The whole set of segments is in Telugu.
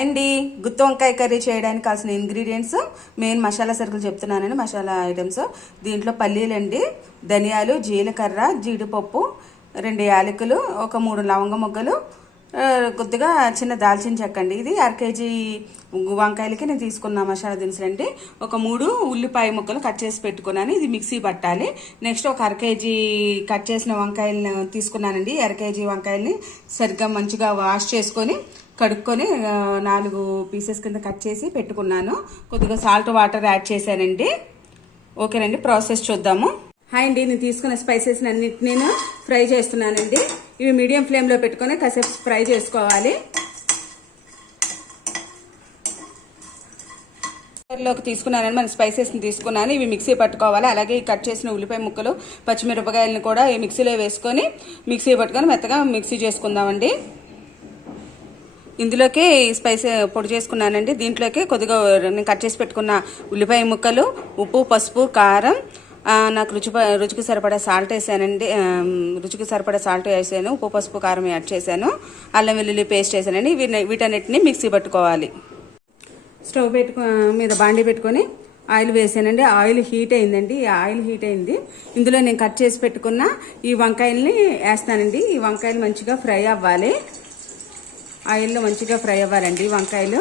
హాయ్ అండి. గుత్తి వంకాయ కర్రీ చేయడానికి కావాల్సిన ఇంగ్రీడియంట్స్ మెయిన్ మసాలా సరుకులు చెప్తున్నానండి. మసాలా ఐటమ్స్ దీంట్లో పల్లీలండి ధనియాలు జీలకర్ర జీడిపప్పు రెండు యాలకులు ఒక మూడు లవంగ మొగ్గలు కొద్దిగా చిన్న దాల్చిన చెక్క అండి ఇది అర కేజీ వంకాయలకి నేను తీసుకున్న మసాలా దినుసులండి ఒక మూడు ఉల్లిపాయ ముక్కలు కట్ చేసి పెట్టుకున్నాను. ఇది మిక్సీ పట్టాలి. నెక్స్ట్ ఒక అర కేజీ కట్ చేసిన వంకాయలను తీసుకున్నానండి. అర కేజీ వంకాయల్ని సరిగ్గా మంచిగా వాష్ చేసుకొని కడుక్కొని నాలుగు పీసెస్ కింద కట్ చేసి పెట్టుకున్నాను. కొద్దిగా సాల్ట్ వాటర్ యాడ్ చేశానండి. ఓకేనండి ప్రాసెస్ చూద్దాము. హాయ్ అండి నేను తీసుకున్న స్పైసెస్ అన్నిటి నేను ఫ్రై చేస్తున్నానండి. ఇవి మీడియం ఫ్లేమ్లో పెట్టుకొని కాసేపు ఫ్రై చేసుకోవాలి. లోకి తీసుకున్నానని మన స్పైసెస్ని తీసుకున్నాను. ఇవి మిక్సీ పట్టుకోవాలి. అలాగే ఈ కట్ చేసిన ఉల్లిపాయ ముక్కలు పచ్చిమిరపకాయలను కూడా ఈ మిక్సీలో వేసుకొని మిక్సీ పట్టుకొని మెత్తగా మిక్సీ చేసుకుందామండి. ఇందులోకి స్పైస్ పొడి చేసుకున్నానండి. దీంట్లోకి కొద్దిగా నేను కట్ చేసి పెట్టుకున్న ఉల్లిపాయ ముక్కలు ఉప్పు పసుపు కారం నాకు రుచి రుచికి సరిపడా సాల్ట్ వేసానండి. రుచికి సరిపడా సాల్ట్ వేసాను ఉప్పు పసుపు కారం యాడ్ చేశాను. అల్లం వెల్లుల్లి పేస్ట్ వేసానండి. వీటి వీటన్నిటిని మిక్సీ పట్టుకోవాలి. స్టవ్ పెట్టుకు మీద బాండీ పెట్టుకొని ఆయిల్ వేసానండి. ఆయిల్ హీట్ అయిందండి. ఈ ఆయిల్ హీట్ అయింది. ఇందులో నేను కట్ చేసి పెట్టుకున్న ఈ వంకాయల్ని వేస్తానండి. ఈ వంకాయలు మంచిగా ఫ్రై అవ్వాలి. ఆయిల్లో మంచిగా ఫ్రై అవ్వాలండి వంకాయలు.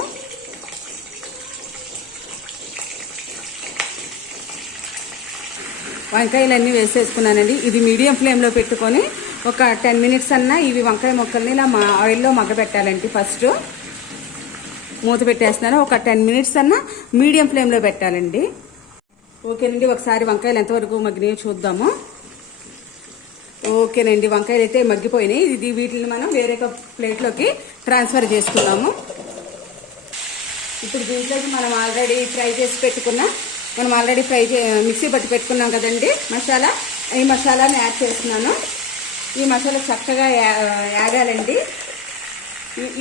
వంకాయలు అన్నీ వేసేసుకున్నానండి. ఇది మీడియం ఫ్లేమ్లో పెట్టుకొని ఒక టెన్ మినిట్స్ అన్నా ఇవి వంకాయ మొక్కల్ని ఇలా మా ఆయిల్లో మగ్గబెట్టాలండి ఫస్ట్. మూత పెట్టేస్తున్నాను. ఒక టెన్ మినిట్స్ అన్నా మీడియం ఫ్లేమ్లో పెట్టాలండి. ఓకేనండి ఒకసారి వంకాయలు ఎంతవరకు మగ్గినాయో చూద్దాము. ఓకేనండి వంకాయలు అయితే మగ్గిపోయినాయి. ఇది వీటిని మనం వేరే ఒక ప్లేట్లోకి ట్రాన్స్ఫర్ చేసుకుందాము ఇప్పుడు దీంట్లోకి మనం ఆల్రెడీ ఫ్రై చేసి పెట్టుకున్న మనం ఆల్రెడీ ఫ్రై చే మిక్సీ పట్టి పెట్టుకున్నాం కదండి మసాలా. ఈ మసాలాని యాడ్ చేస్తున్నాను. ఈ మసాలా చక్కగా యాగాలండి.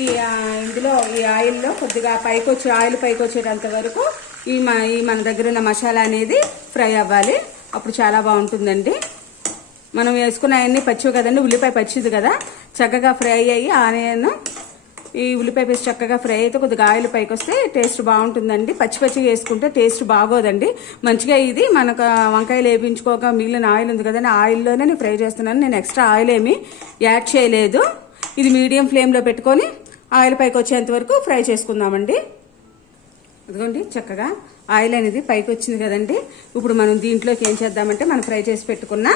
ఈ- ఇందులో ఈ ఆయిల్లో కొద్దిగా పైకి వచ్చే ఆయిల్ పైకి వచ్చేటంత వరకు ఈ మ ఈ మన దగ్గర ఉన్న మసాలా అనేది ఫ్రై అవ్వాలి. అప్పుడు చాలా బాగుంటుందండి. మనం వేసుకున్న అవన్నీ పచ్చివి కదండి ఉల్లిపాయ పచ్చిది కదా. చక్కగా ఫ్రై అయ్యి ఆనియన్ ఈ ఉల్లిపాయ పేస్ట్ చక్కగా ఫ్రై అయితే కొద్దిగా ఆయిల్ పైకి వస్తే టేస్ట్ బాగుంటుందండి. పచ్చి పచ్చిగా వేసుకుంటే టేస్ట్ బాగోదండి. మంచిగా ఇది మనకు వంకాయలు వేపించుకోక మిగిలిన ఆయిల్ ఉంది కదండి ఆయిల్లోనే నేను ఫ్రై చేస్తున్నాను. నేను ఎక్స్ట్రా ఆయిల్ ఏమీ యాడ్ చేయలేదు. ఇది మీడియం ఫ్లేమ్లో పెట్టుకొని ఆయిల్ పైకి వచ్చేంత వరకు ఫ్రై చేసుకుందామండి. ఇదిగోండి చక్కగా ఆయిల్ అనేది పైకి వచ్చింది కదండి. ఇప్పుడు మనం దీంట్లోకి ఏం చేద్దామంటే మనం ఫ్రై చేసి పెట్టుకున్న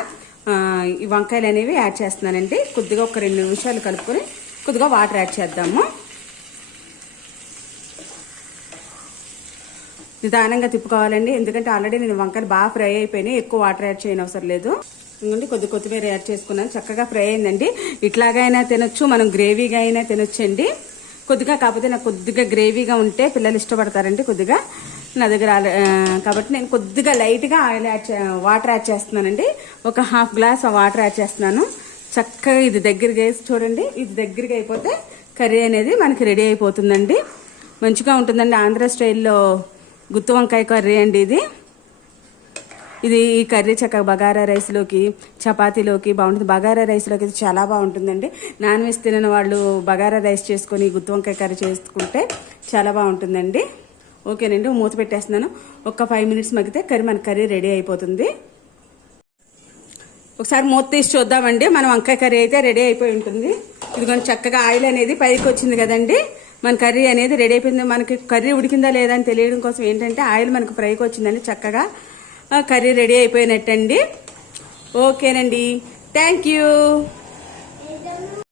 ఈ వంకాయలు అనేవి యాడ్ చేస్తున్నానండి. కొద్దిగా ఒక రెండు నిమిషాలు కలుపుకొని కొద్దిగా వాటర్ యాడ్ చేద్దాము. నిదానంగా తిప్పుకోవాలండి. ఎందుకంటే ఆల్రెడీ నేను వంకాయలు బాగా ఫ్రై అయిపోయినాయి. ఎక్కువ వాటర్ యాడ్ చేయని అవసరం లేదు. ఇంకోండి కొద్ది కొత్తిమీర యాడ్ చేసుకున్నాను. చక్కగా ఫ్రై అయిందండి. ఇట్లాగైనా తినొచ్చు. మనం గ్రేవీగా అయినా తినొచ్చండి. కొద్దిగా కాకపోతే నాకు కొద్దిగా గ్రేవీగా ఉంటే పిల్లలు ఇష్టపడతారండి కొద్దిగా. నా దగ్గర కాబట్టి నేను కొద్దిగా లైట్గా ఆయిల్ యాడ్ వాటర్ యాడ్ చేస్తున్నానండి. ఒక హాఫ్ గ్లాస్ వాటర్ యాడ్ చేస్తున్నాను. చక్కగా ఇది దగ్గరికి వేసి చూడండి. ఇది దగ్గరికి అయిపోతే కర్రీ అనేది మనకి రెడీ అయిపోతుందండి. మంచిగా ఉంటుందండి ఆంధ్ర స్టైల్లో గుత్తి వంకాయ కర్రీ అండి ఇది. ఇది ఈ కర్రీ చక్కగా బగారా రైస్లోకి చపాతీలోకి బాగుంటుంది. బగారా రైస్లోకి ఇది చాలా బాగుంటుందండి. నాన్ వెజ్ తినని వాళ్ళు బగారా రైస్ చేసుకొని గుత్తి వంకాయ కర్రీ చేసుకుంటే చాలా బాగుంటుందండి. ఓకేనండి మూత పెట్టేస్తున్నాను. ఒక ఫైవ్ మినిట్స్ మగ్గితే కర్రీ మన కర్రీ రెడీ అయిపోతుంది. ఒకసారి మూత తీసి చూద్దామండి. మన వంకాయ కర్రీ అయితే రెడీ అయిపోయి ఉంటుంది. ఇదిగోండి చక్కగా ఆయిల్ అనేది పైకి వచ్చింది కదండి. మన కర్రీ అనేది రెడీ అయిపోయింది. మనకి కర్రీ ఉడికిందా లేదా అని తెలియడం కోసం ఏంటంటే ఆయిల్ మనకు ఫ్రైకి వచ్చిందండి చక్కగా. కర్రీ రెడీ అయిపోయినట్టండి. ఓకేనండి. Thank you.